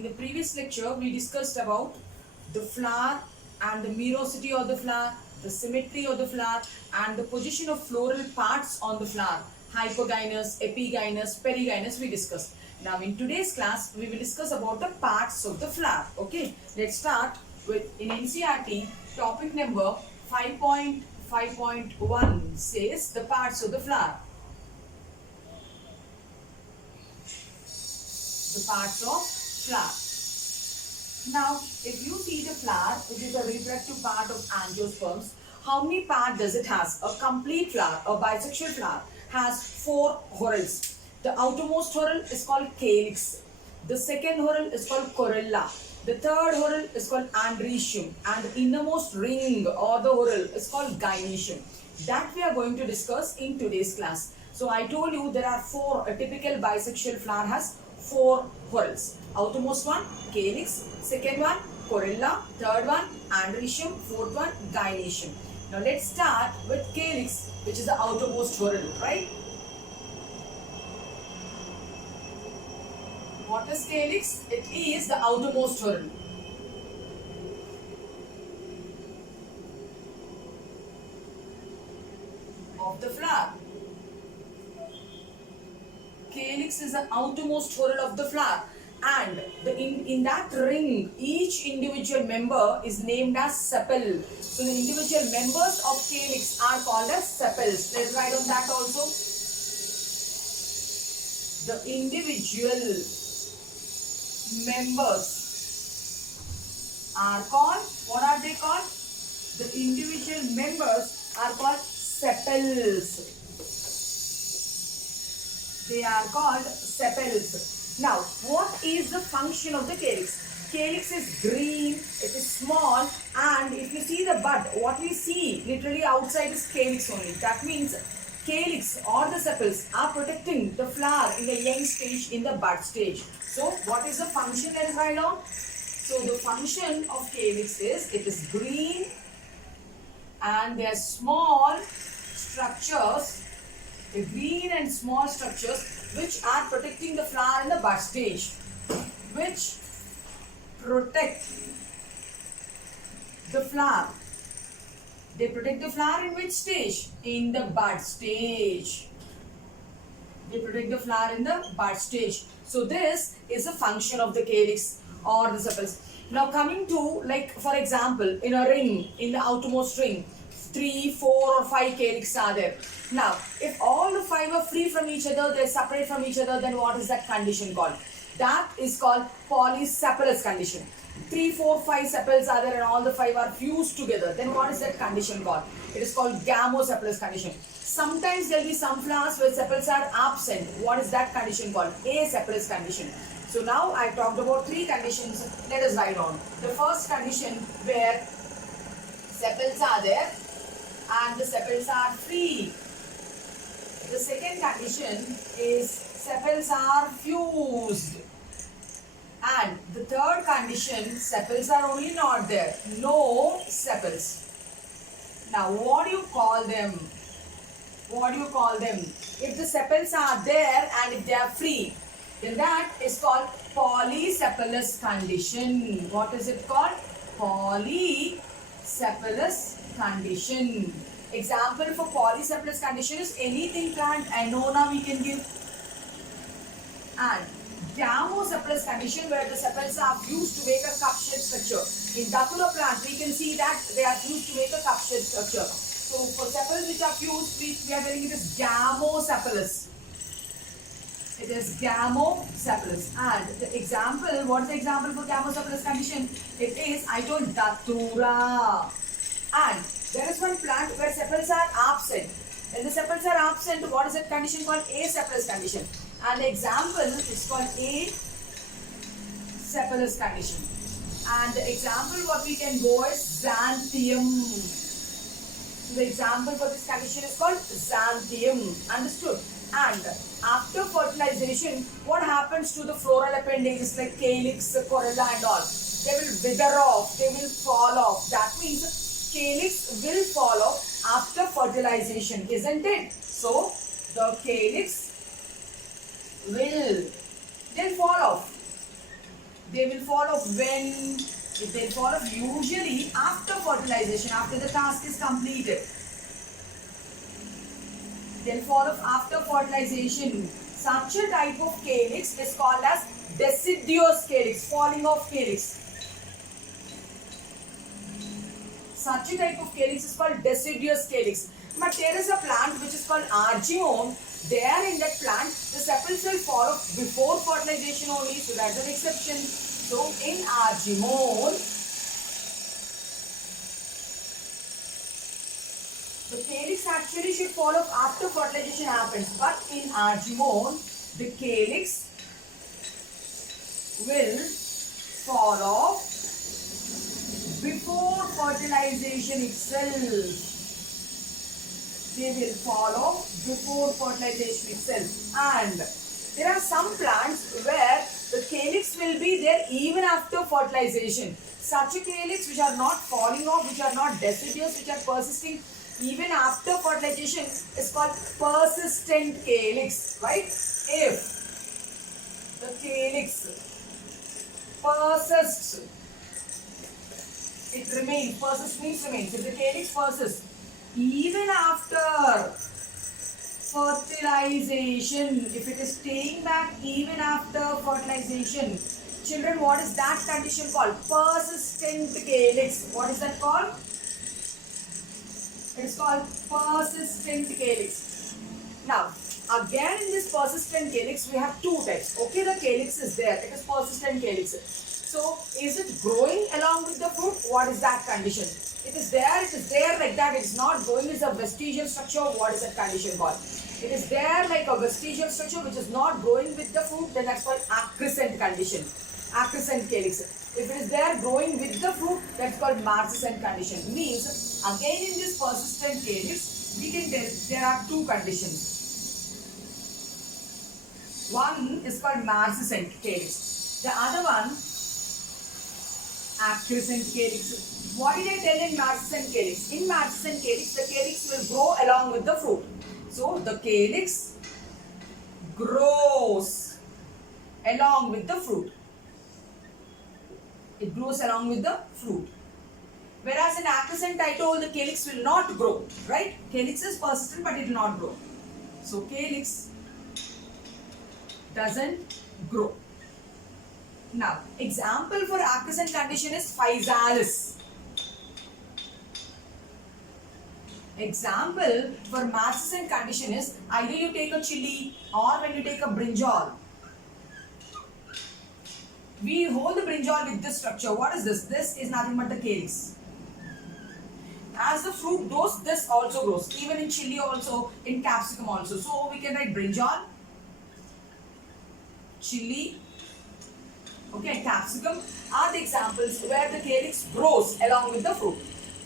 In the previous lecture, we discussed about the flower and the merosity of the flower, the symmetry of the flower, and the position of floral parts on the flower. Hypogynous, epigynous, perigynous we discussed. Now in today's class, we will discuss about the parts of the flower. Okay, let's start with in NCERT topic number 5.5.1 says the parts of the flower. The parts of flower. Now, if you see the flower, which is a reproductive part of angiosperms, how many parts does it has? A complete flower, a bisexual flower, has 4 whorls. The outermost whorl is called calyx. The second whorl is called corolla. The third whorl is called androecium, and the innermost ring or the whorl is called gynoecium. That we are going to discuss in today's class. So I told you there are 4. A typical bisexual flower has 4 whorls. Outermost one, calyx. Second one, corolla. Third one, androecium. Fourth one, gynoecium. Now let's start with calyx, which is the outermost whorl, right? What is calyx? It is the outermost whorl. Of the flower. Calyx is the outermost whorl of the flower, and in that ring, each individual member is named as sepal. So the individual members of calyx are called as sepals. Let's write on that also. The individual members are called, what are they called? The individual members are called sepals. They are called sepals. Now, what is the function of the calyx? Calyx is green, it is small, and if you see the bud, what we see literally outside is calyx only. That means calyx or the sepals are protecting the flower in the young stage, in the bud stage. So, what is the function? Let us write down. So, the function of calyx is, it is green and they are small structures, the green and small structures which are protecting the flower in the bud stage, which protect the flower. They protect the flower in which stage? In the bud stage. They protect the flower in the bud stage. So this is a function of the calyx or the sepals. Now coming to, like for example, in a ring, in the outermost ring, 3, 4 or 5 calyx are there. Now, if all the 5 are free from each other, they are separate from each other, then what is that condition called? That is called polysepalous condition. 3, 4, 5 sepals are there and all the 5 are fused together. Then what is that condition called? It is called gamosepalous condition. Sometimes there will be some flowers where sepals are absent. What is that condition called? Asepalous condition. So now I talked about 3 conditions. Let us write on. The first condition where sepals are there and the sepals are free. The second condition is sepals are fused. And the third condition, sepals are only not there. No sepals. Now what do you call them? What do you call them? If the sepals are there and if they are free, then that is called polysepalous condition. What is it called? Polysepalous condition. Example for polysepalous condition is anything plant, annona we can give. And gamosepalous condition where the sepals are fused to make a cup-shaped structure. In Datura plant, we can see that they are fused to make a cup-shaped structure. So for sepals which are fused, we are telling it is gamosepalous. It is gamosepalous. And the example, what is the example for gamosepalous condition? It is, I told, Datura. And there is one plant where sepals are absent. When the sepals are absent, what is that condition called? Asepalous condition. And the example is called asepalous condition. And the example what we can go is xanthium. So the example for this condition is called xanthium. Understood? And after fertilization, what happens to the floral appendages like calyx, corolla and all? They will wither off, they will fall off. That means calyx will fall off after fertilization, isn't it? So the calyx will fall off. They will fall off when? If they fall off usually after fertilization, after the task is completed. They'll fall off after fertilization. Such a type of calyx is called as deciduous calyx, falling off calyx. Such a type of calyx is called deciduous calyx. But there is a plant which is called argemone. There in that plant, the sepals will fall off before fertilization only. So that's an exception. So in argemone, the calyx actually should fall off after fertilization happens. But in argemone, the calyx will fall off before fertilization itself. They will fall off before fertilization itself. And there are some plants where the calyx will be there even after fertilization. Such a calyx which are not falling off, which are not deciduous, which are persisting even after fertilization is called persistent calyx, right? If the calyx persists, it remains. Persist means remains. If the calyx persists even after fertilization, if it is staying back even after fertilization, children, what is that condition called? Persistent calyx. What is that called? It is called persistent calyx. Now, again in this persistent calyx, we have two types. Okay, the calyx is there. It is persistent calyx. So, is it growing along with the fruit? What is that condition? It is there like that. It is not growing. It is a vestigial structure. What is that condition called? It is there like a vestigial structure which is not growing with the fruit. Then that's called acrescent condition. Acrescent calyx. If it is there growing with the fruit, that's called marcescent condition. Means, again in this persistent calyx, we can tell there are two conditions. One is called marcescent calyx. The other one, acrescent calyx. What did I tell in marcescent calyx? In marcescent calyx, the calyx will grow along with the fruit. So, the calyx grows along with the fruit. It grows along with the fruit. Whereas in acrescent, I told the calyx will not grow, right? Calyx is persistent, but it will not grow. So, calyx doesn't grow. Now, example for acrescent condition is physalis. Example for marcescent condition is either you take a chili or when you take a brinjal. We hold the brinjal with this structure. What is this? This is nothing but the calyx. As the fruit grows, this also grows. Even in chili also, in capsicum also. So we can write brinjal, chili, okay, capsicum are the examples where the calyx grows along with the fruit.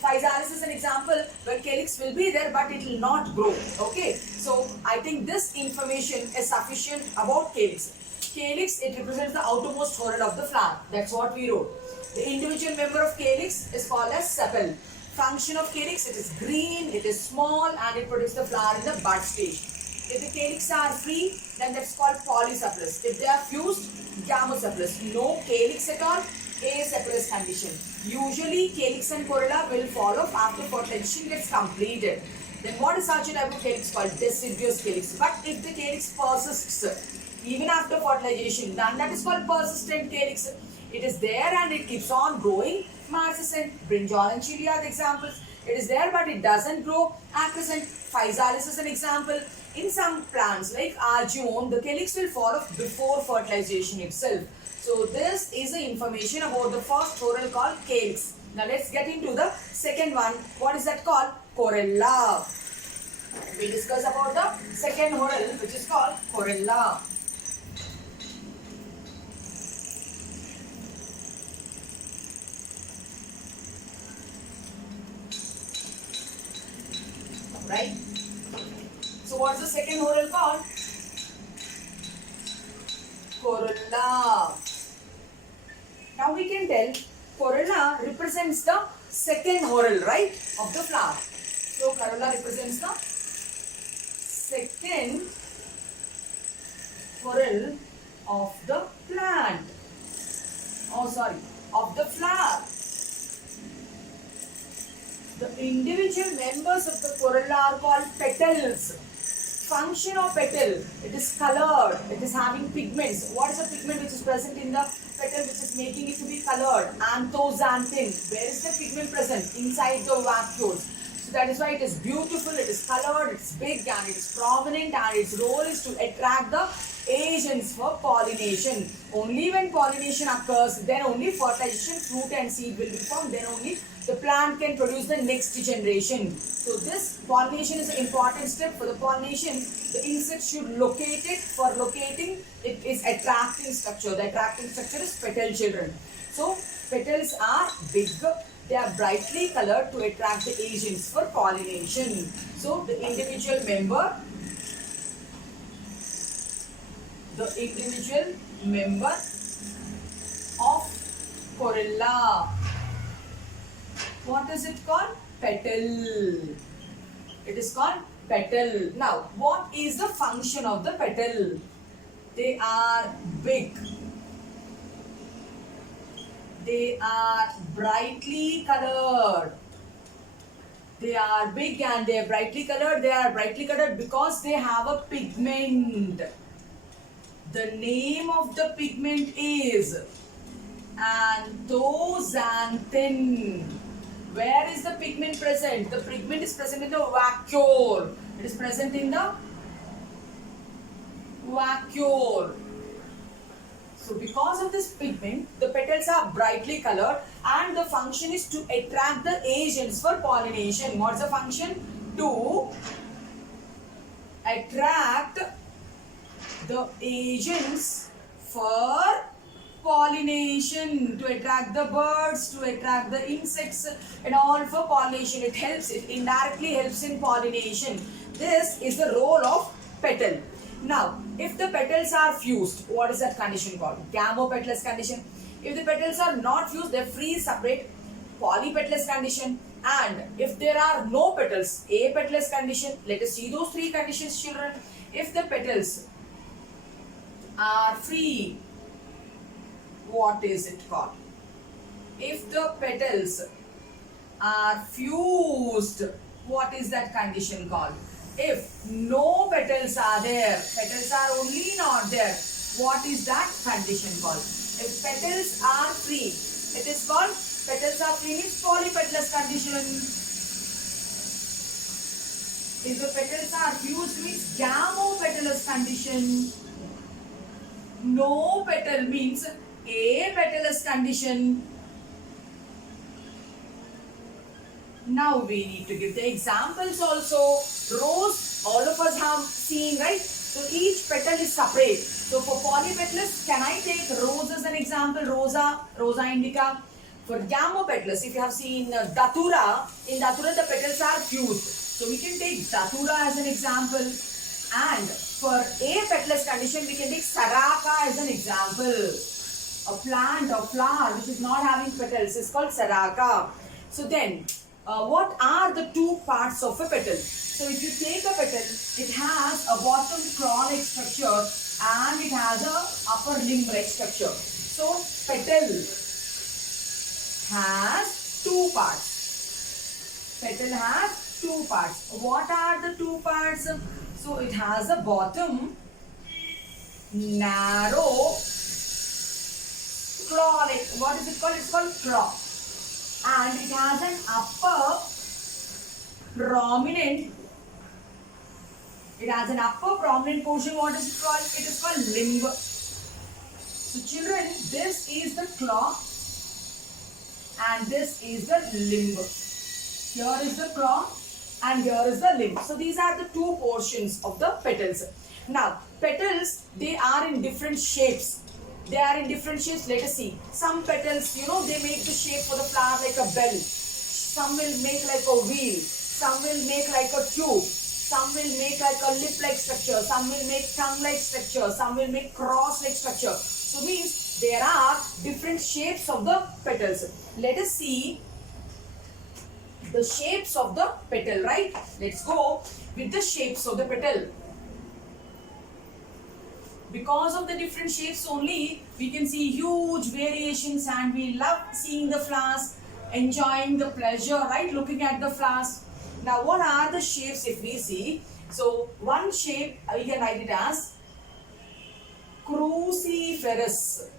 Physalis is an example where calyx will be there but it will not grow. Okay, so I think this information is sufficient about calyx. Calyx, it represents the outermost whorl of the flower. That's what we wrote. The individual member of calyx is called as sepal. Function of calyx, it is green, it is small and it produces the flower in the bud stage. If the calyx are free, then that's called polysepalous. If they are fused, gamosepalous. No calyx at all, asepalous condition. Usually calyx and corolla will fall off after fertilization gets completed. Then what is such a type of calyx called? Deciduous calyx. But if the calyx persists even after fertilization, then that is called persistent calyx. It is there and it keeps on growing. Marcescent, brinjal and chili are the examples. It is there but it doesn't grow. Acrescent, physalis is an example. In some plants like argemone, the calyx will fall off before fertilization itself. So this is the information about the first whorl called calyx. Now let's get into the second one. What is that called? Corolla. We discuss about the second whorl which is called corolla. Right? So what's the second whorl called? Corolla. Now we can tell corolla represents the second whorl, right, of the flower. So corolla represents the second whorl of the plant. oh sorry, of the flower. The individual members of the corolla are called petals. Function of petal, it is colored, it is having pigments. What is the pigment which is present in the petal which is making it to be colored? Anthocyanin. Where is the pigment present? Inside the vacuoles. So that is why it is beautiful, it is colored, it is big and it is prominent, and its role is to attract the agents for pollination. Only when pollination occurs, then only fertilization, fruit and seed will be formed, then only the plant can produce the next generation. So this pollination is an important step. For the pollination, the insect should locate it. For locating, it is attracting structure. The attracting structure is petal, children. So petals are big. They are brightly colored to attract the agents for pollination. So the individual member of corolla, what is it called? Petal. It is called petal. Now, what is the function of the petal? They are big. They are brightly colored. They are big and they are brightly colored. They are brightly colored because they have a pigment. The name of the pigment is anthocyanin. Where is the pigment present? The pigment is present in the vacuole. It is present in the vacuole. So because of this pigment, the petals are brightly colored and the function is to attract the agents for pollination. What's the function? To attract the agents for pollination, to attract the birds, to attract the insects and all for pollination. It helps, it indirectly helps in pollination. This is the role of petal. Now, if the petals are fused, what is that condition called? Gamopetalous condition. If the petals are not fused, they are free, separate, polypetalous condition. And if there are no petals, apetalous condition. Let us see those three conditions, children. If the petals are free, what is it called? If the petals are fused, what is that condition called? If no petals are there, petals are only not there, what is that condition called? If petals are free, it is called, petals are free means polypetalous condition. If the petals are fused means gamopetalous condition. No petal means apetalous condition. Now we need to give the examples also. Rose, all of us have seen, right? So each petal is separate. So for polypetalous, can I take rose as an example? Rosa indica. For gamopetalous, if you have seen datura, in datura the petals are fused. So we can take datura as an example. And for apetalous condition, we can take saraka as an example. A plant or flower which is not having petals is called saraka. So then, what are the two parts of a petal? So if you take a petal, it has a bottom claw-like structure and it has a upper limb-like structure. So petal has two parts. Petal has two parts. What are the two parts? So it has a bottom narrow claw-like. What is it called? It's called claw. And it has an upper prominent. It has an upper prominent portion. What is it called? It is called limb. So children, this is the claw and this is the limb. Here is the claw and here is the limb. So these are the two portions of the petals. Now, petals, they are in different shapes. They are in different shapes. Let us see. Some petals, they make the shape for the flower like a bell. Some will make like a wheel. Some will make like a tube. Some will make like a lip-like structure. Some will make tongue-like structure. Some will make cross-like structure. So means there are different shapes of the petals. Let us see the shapes of the petal, right? Let's go with the shapes of the petal. Because of the different shapes only, we can see huge variations, and we love seeing the flowers, enjoying the pleasure, right? Looking at the flowers. Now, what are the shapes if we see? So, one shape, we can write it as cruciferous.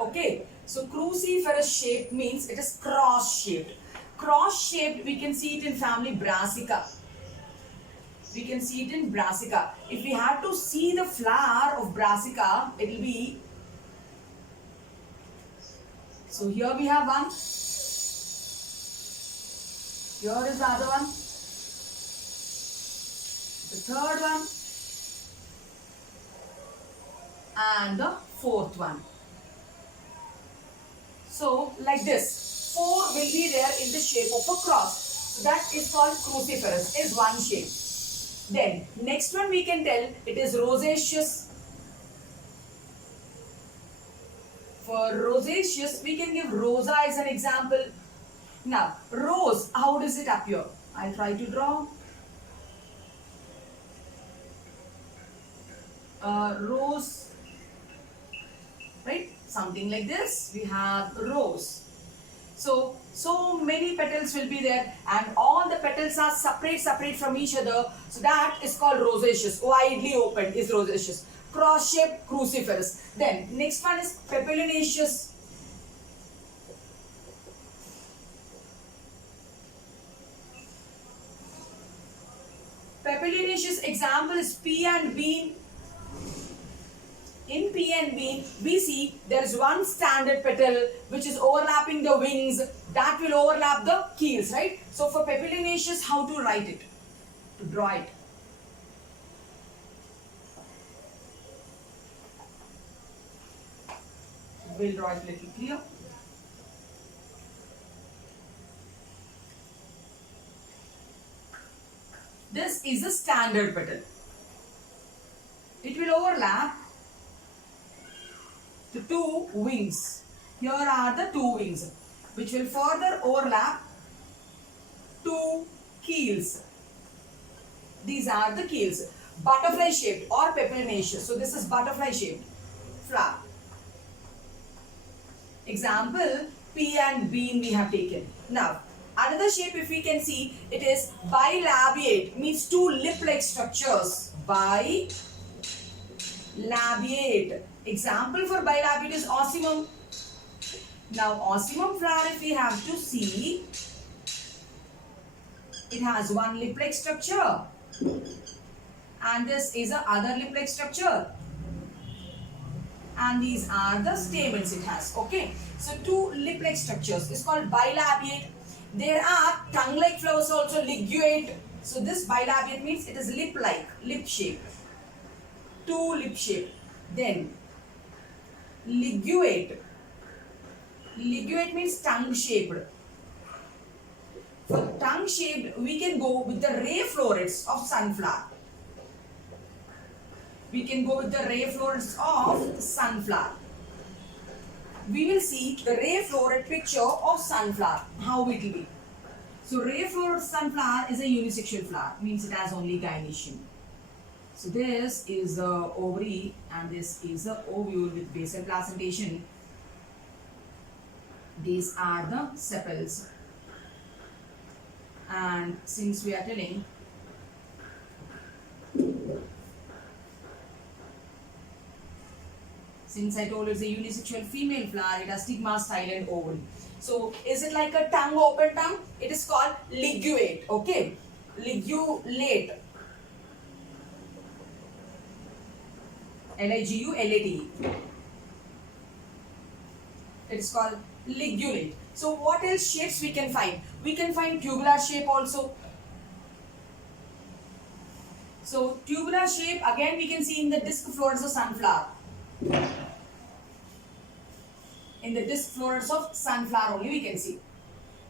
Okay, so cruciferous shape means it is cross shaped. Cross shaped, we can see it in family Brassica. We can see it in Brassica. If we have to see the flower of Brassica, it will be. So here we have one. Here is the other one. The third one. And the fourth one. So like this, 4 will be there in the shape of a cross. So that is called cruciferous, is one shape. Then next one we can tell it is rosaceous. For rosaceous, we can give rosa as an example. Now, rose, how does it appear? I'll try to draw. Rose, right? Something like this. We have rose. So many petals will be there, and all the petals are separate from each other. So that is called rosaceous. Widely opened is rosaceous. Cross-shaped, cruciferous. Then next one is papilionaceous. Papilionaceous example is pea and bean. In pea and bean, we see there is one standard petal which is overlapping the wings, that will overlap the keels, right? So for papilionaceous, how to write it? To draw it. We'll draw it a little clear. This is a standard petal. It will overlap the 2 wings. Here are the 2 wings, which will further overlap 2 keels. These are the keels. Butterfly shaped or papilionaceous. So this is butterfly shaped flower. Example, pea and bean we have taken. Now, another shape if we can see, it is bilabiate, means 2 lip-like structures. Bilabiate. Example for bilabiate is ocimum. Now, ocimum flower if we have to see, it has 1 lip-like structure. And this is a other lip-like structure. And these are the stamens it has. Okay. So 2 lip-like structures is called bilabiate. There are tongue-like flowers also, ligulate. So this bilabiate means it is lip-like, lip shape. 2 lip shape. Then ligulate. Ligulate means tongue shaped. For tongue shaped, we can go with the ray florets of sunflower. We can go with the ray florets of sunflower. We will see the ray floret picture of sunflower, how it will be. So ray floret sunflower is a unisexual flower, means it has only gynoecium. So this is the ovary and this is the ovule with basal placentation. These are the sepals. And since we are telling since I told it's a unisexual female flower, it has stigma, style and ovary. So is it like a tongue, open tongue? It is called ligulate. Okay, ligulate. Ligulate. It is called ligulate. So what else shapes we can find? We can find tubular shape also. So tubular shape again we can see in the disc florets of sunflower. In the disc florets of sunflower only we can see.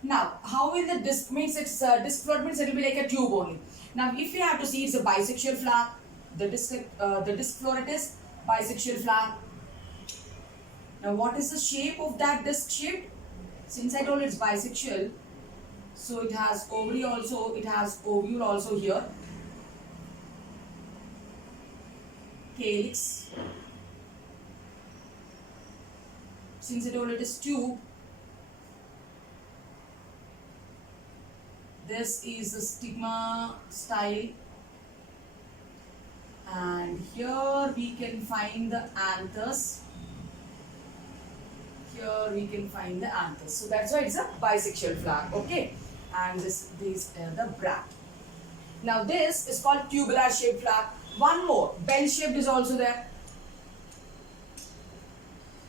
Now, how will the disc means it's disc floret means it will be like a tube only. Now, if we have to see it's a bisexual flower, the disc floret is bisexual flower. Now, what is the shape of that disc shape? Since I told it's bisexual, so it has ovary also, it has ovule also here. calyx. Since I told it is tube, this is the stigma style, and here we can find the anthers. Here we can find the anthers. So that's why it's a bisexual flower. Okay, and these are the bracts. Now this is called tubular shaped flower. One more, bell shaped is also there.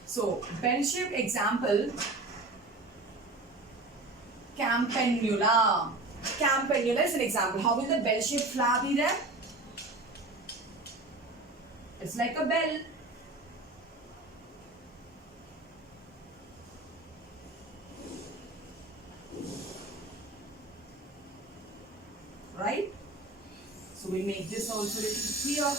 So bell shaped example, campanula. Campanula is an example. How will the bell shaped flower be there? It's like a bell. Right? So we make this also a little clear.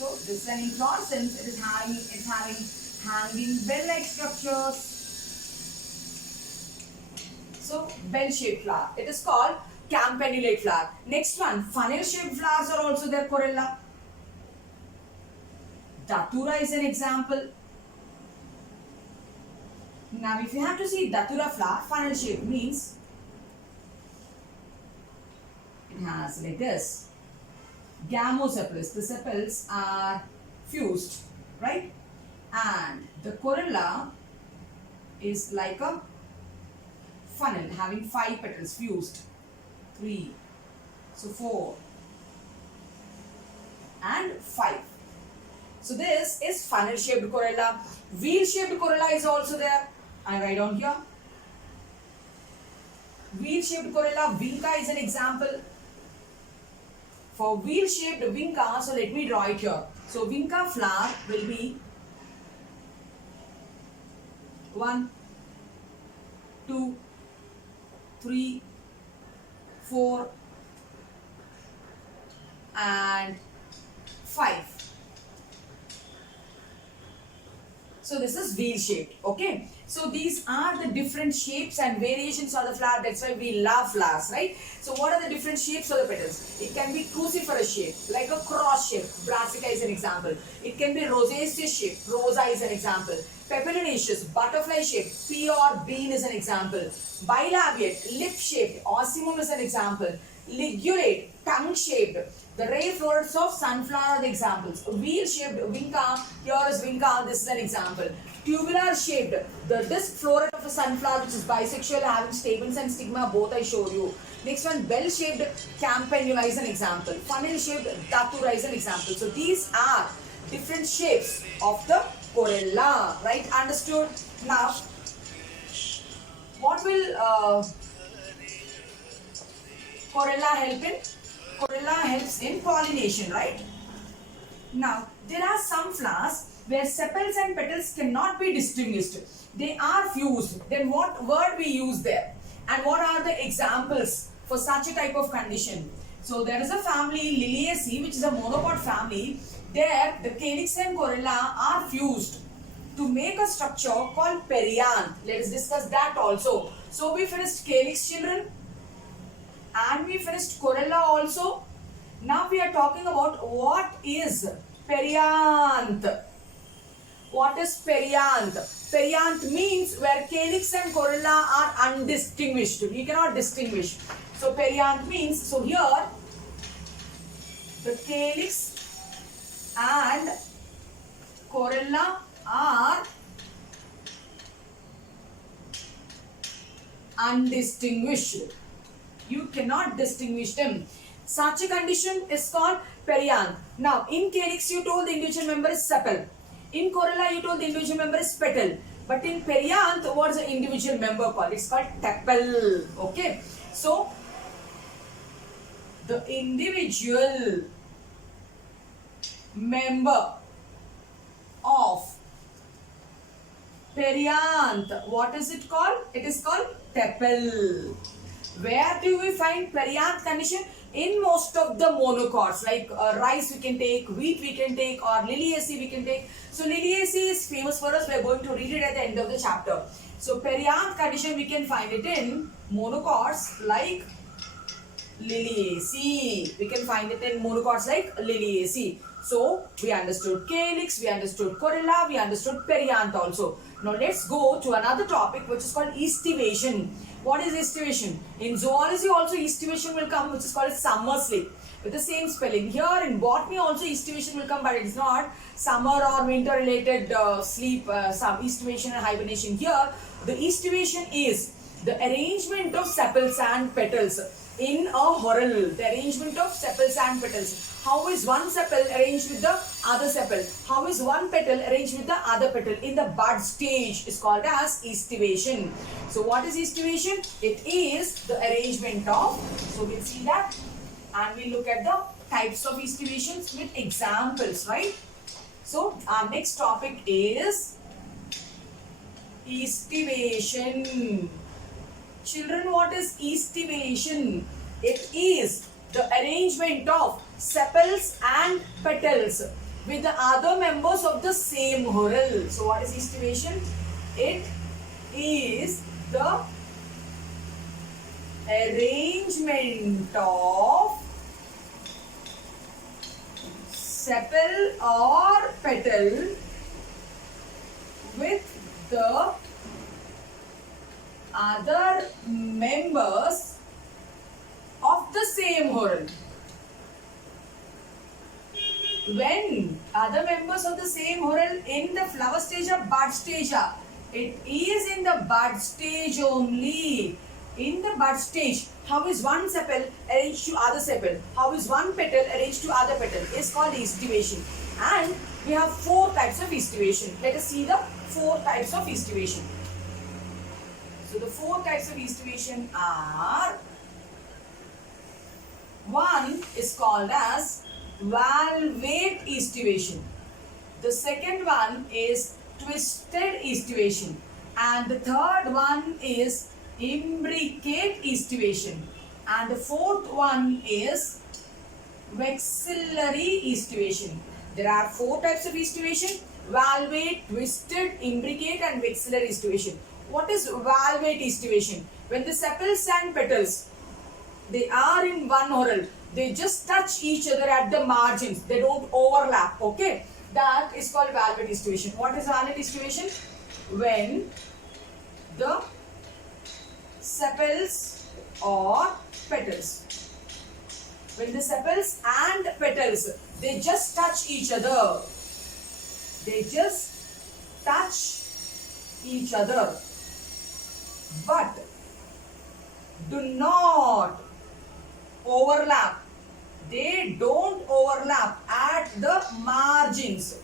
So this is an inflorescence. It is having hanging bell-like structures. So bell-shaped flower. It is called campanulate flower. Next one, funnel-shaped flowers are also there, Corella. Datura is an example. Now if you have to see Datura flower, funnel-shaped means it has like this. Gamosepals, the sepals are fused, right? And the corolla is like a funnel having 5 petals fused. 3, so 4 and 5. So this is funnel shaped corolla. Wheel shaped corolla is also there. I write down here. Wheel shaped corolla, vinca is an example. For wheel shaped vinca, so let me draw it here. So vinca flower will be 1, 2, 3, 4 and 5. So this is wheel shaped. Okay. So these are the different shapes and variations of the flower. That's why we love flowers, right? So what are the different shapes of the petals? It can be cruciferous shape, like a cross shape. Brassica is an example. It can be rosaceous shape. Rosa is an example. Peperinaceous, butterfly shape. Pea or bean is an example. Bilabiate, lip shaped. Ocimum is an example. Ligulate, tongue shaped. The ray florets of sunflower are the examples. Wheel shaped vinca, here is vinca, this is an example. Tubular shaped, the disc floret of a sunflower which is bisexual having stamens and stigma, both I showed you. Next one, bell shaped campanula is an example. Funnel shaped datura is an example. So these are different shapes of the corolla, right? Understood? Now, what will corolla help in? Corolla helps in pollination, right? Now, there are some flowers where sepals and petals cannot be distinguished. They are fused. Then what word we use there? And what are the examples for such a type of condition? So, there is a family, Liliaceae, which is a monopod family. There, the calyx and corolla are fused to make a structure called perianth. Let us discuss that also. So, we finished calyx, children. And we finished corolla also. Now we are talking about what is perianth. What is perianth? Perianth means where calyx and corolla are undistinguished. You cannot distinguish. So perianth means, so here the calyx and corolla are undistinguished. You cannot distinguish them. Such a condition is called perianth. Now, in calyx you told the individual member is sepal. In corolla you told the individual member is petal. But in perianth, what is the individual member called? It's called tepal. Okay. So, the individual member of perianth, what is it called? It is called tepal. Where do we find perianth condition? In most of the monocots, like rice we can take, wheat we can take, or Liliaceae we can take. So Liliaceae is famous for us. We are going to read it at the end of the chapter. So perianth condition we can find it in monocots like Liliaceae. We can find it in monocots like Liliaceae. So we understood calyx, we understood corolla, we understood perianth also. Now let's go to another topic which is called estivation. What is estivation? In zoology also estivation will come, which is called summer sleep, with the same spelling. Here in botany also estivation will come, but it is not summer or winter related sleep, some estivation and hibernation. Here the estivation is the arrangement of sepals and petals in a whorl. The arrangement of sepals and petals. How is one sepal arranged with the other sepal? How is one petal arranged with the other petal? In the bud stage is called as estivation. So what is estivation? It is the arrangement of, so we'll see that and we'll look at the types of estivations with examples, right? So our next topic is estivation. Children, what is estivation? It is the arrangement of sepals and petals with the other members of the same whorl. So what is estivation? It is the arrangement of sepal or petal with the other members of the same whorl. When other members of the same whorl in the flower stage or bud stage, it is in the bud stage only. In the bud stage, how is one sepal arranged to other sepal? How is one petal arranged to other petal? Is called estivation. And we have 4 types of estivation. Let us see the 4 types of estivation. So the 4 types of estivation are, one is called as valvate estivation. The second one is twisted estivation. And the third one is imbricate estivation. And the fourth one is vexillary estivation. There are 4 types of estivation: valvate, twisted, imbricate and vexillary estivation. What is valvate estivation? When the sepals and petals, they are in one whorl, they just touch each other at the margins, they don't overlap, okay? That is called valvate estivation. What is valvate estivation? When the sepals or petals, when the sepals and petals, they just touch each other, they just touch each other, but do not overlap. They don't overlap at the margins.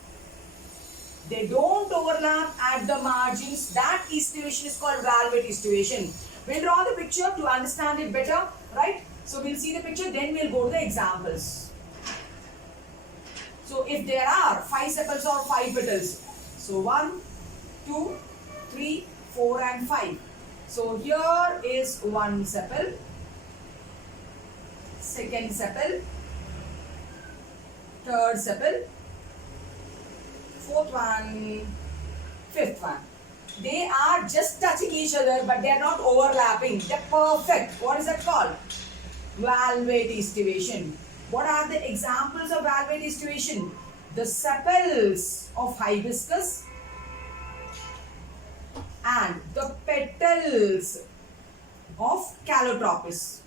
They don't overlap at the margins. That estivation is called valvate estivation. We'll draw the picture to understand it better, right? So we'll see the picture, then we'll go to the examples. So if there are 5 sepals or 5 petals, so 1, 2, 3, 4 and 5. So here is 1 sepal, second sepal, third sepal, fourth one, fifth one. They are just touching each other, but they are not overlapping. They're perfect. What is that called? Valvate estivation. What are the examples of valvate estivation? The sepals of hibiscus and the petals of calotropis.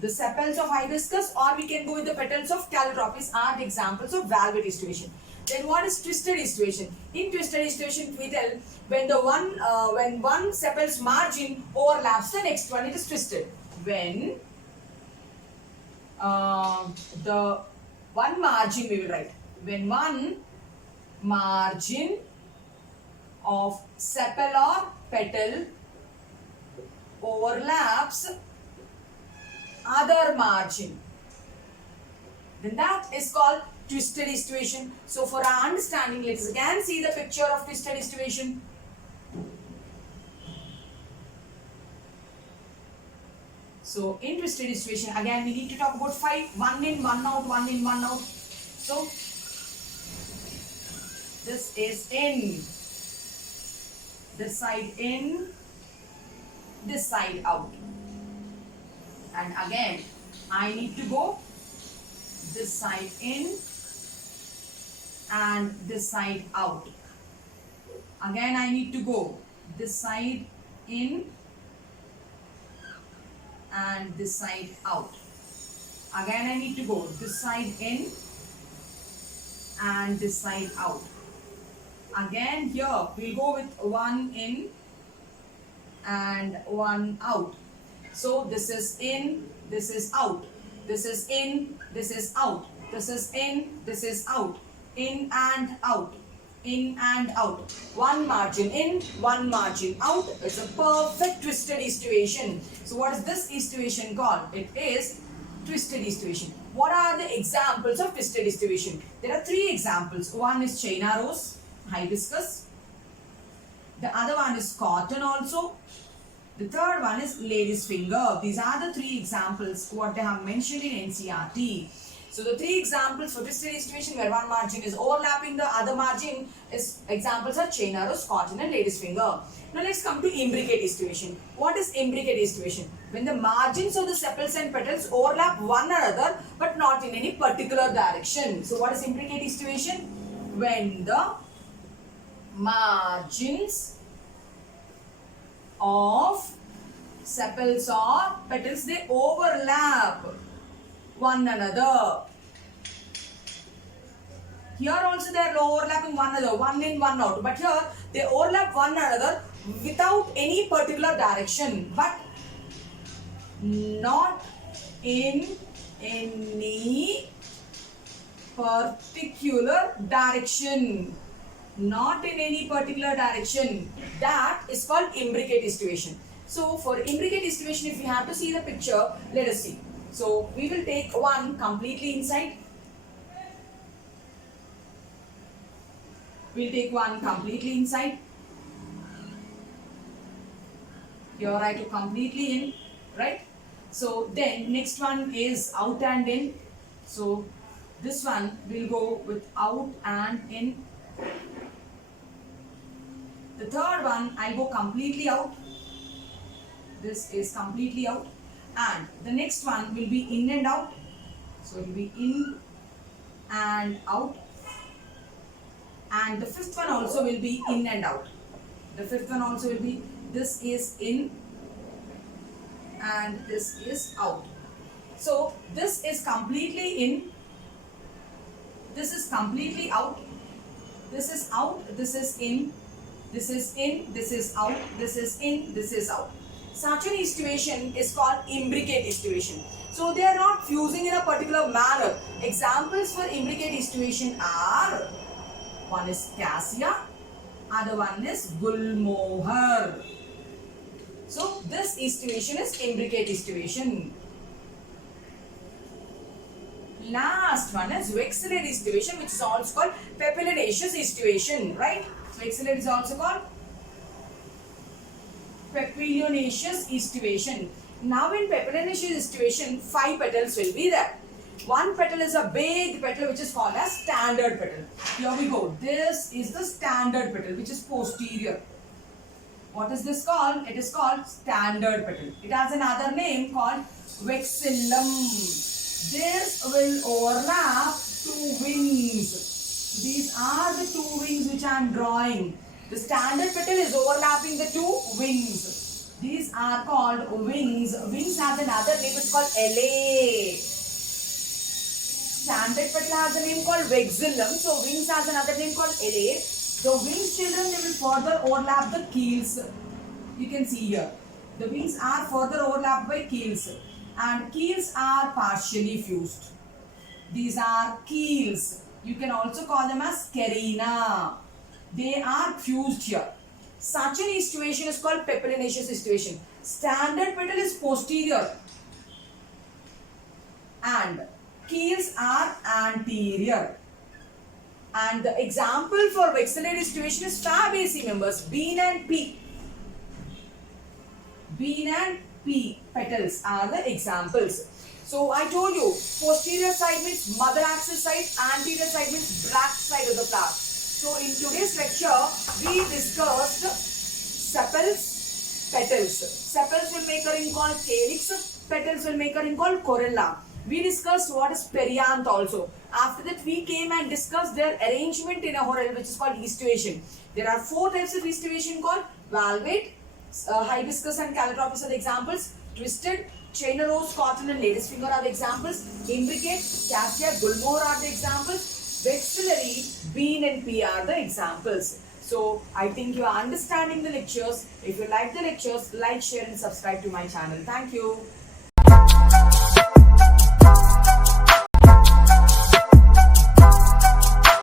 The sepals of hibiscus, or we can go with the petals of calotropis, are the examples of valvate estivation. Then what is twisted estivation? In twisted estivation, we tell when one sepal's margin overlaps the next one, it is twisted. When the one margin, we will write, when one margin of sepal or petal overlaps other margin, then that is called twisted estivation. So for our understanding, let's again see the picture of twisted estivation. So in twisted estivation, again we need to talk about 5, 1 in, 1 out, 1 in, 1 out. So this is in, this side in, this side out. And again, I need to go this side in and this side out. Again, I need to go this side in and this side out. Again, I need to go this side in and this side out. Again, here we'll go with one in and one out. So this is in, this is out. This is in, this is out. This is in, this is out. In and out. In and out. One margin in, one margin out. It's a perfect twisted estuation. So what is this estuation called? It is twisted estuation. What are the examples of twisted estuation? There are three examples. One is China rose, hibiscus. The other one is cotton also. The third one is lady's finger. These are the three examples what they have mentioned in NCERT. So the three examples for twisted estuation where one margin is overlapping the other margin is examples are China rose, cotton and lady's finger. Now let's come to imbricate estuation. What is imbricate estuation? When the margins of the sepals and petals overlap one another but not in any particular direction. So what is imbricate estuation? When the margins of sepals or petals they overlap one another. Here also they are overlapping one another, one in, one out. But here they overlap one another without any particular direction, but not in any particular direction. Not in any particular direction. That is called imbricate estuation. So for imbricate estuation, if you have to see the picture, let us see. So we will take one completely inside. We'll take one completely inside. Here I took completely in, right? So then next one is out and in. So this one will go with out and in. The third one I'll go completely out. This is completely out. And the next one will be in and out. So it will be in and out. And the fifth one also will be in and out. The fifth one also will be, this is in and this is out. So this is completely in, this is completely out, this is out, this is in, this is in, this is out, this is in, this is out. Such an estuation is called imbricate estuation. So they are not fusing in a particular manner. Examples for imbricate estuation are, one is cassia, other one is bullmohar. So this estuation is imbricate estuation. Last one is vexillate estuation, which is also called papilionaceous estuation, right? So vexillate is also called papilionaceous estuation. Now in papilionaceous estuation, 5 petals will be there. One petal is a big petal which is called as standard petal. Here we go. This is the standard petal which is posterior. What is this called? It is called standard petal. It has another name called vexillum. This will overlap 2 wings. These are the 2 wings which I am drawing. The standard petal is overlapping the 2 wings. These are called wings. Wings have another name, it's called alae. Standard petal has a name called vexillum. So wings has another name called alae. The wings, children, they will further overlap the keels. You can see here. The wings are further overlapped by keels. And keels are partially fused. These are keels. You can also call them as carina. They are fused here. Such an estuation is called papilionaceous estuation. Standard petal is posterior and keels are anterior. And the example for vexillate estuation is Fabaceae members, bean and pea. Bean and pea petals are the examples. So I told you, posterior side means mother axis side, anterior side means back side of the flower. So in today's lecture, we discussed sepals, petals. Sepals will make a ring called calyx, petals will make a ring called corolla. We discussed what is perianth also. After that, we came and discussed their arrangement in a whorl, which is called estivation. There are 4 types of estivation called valvate, hibiscus and calotropis are the examples. Twisted, China rose, cotton and lady's finger are the examples. Imbricate, cassia, gulmohar are the examples. Vexillary, bean and pea are the examples. So, I think you are understanding the lectures. If you like the lectures, like, share and subscribe to my channel. Thank you.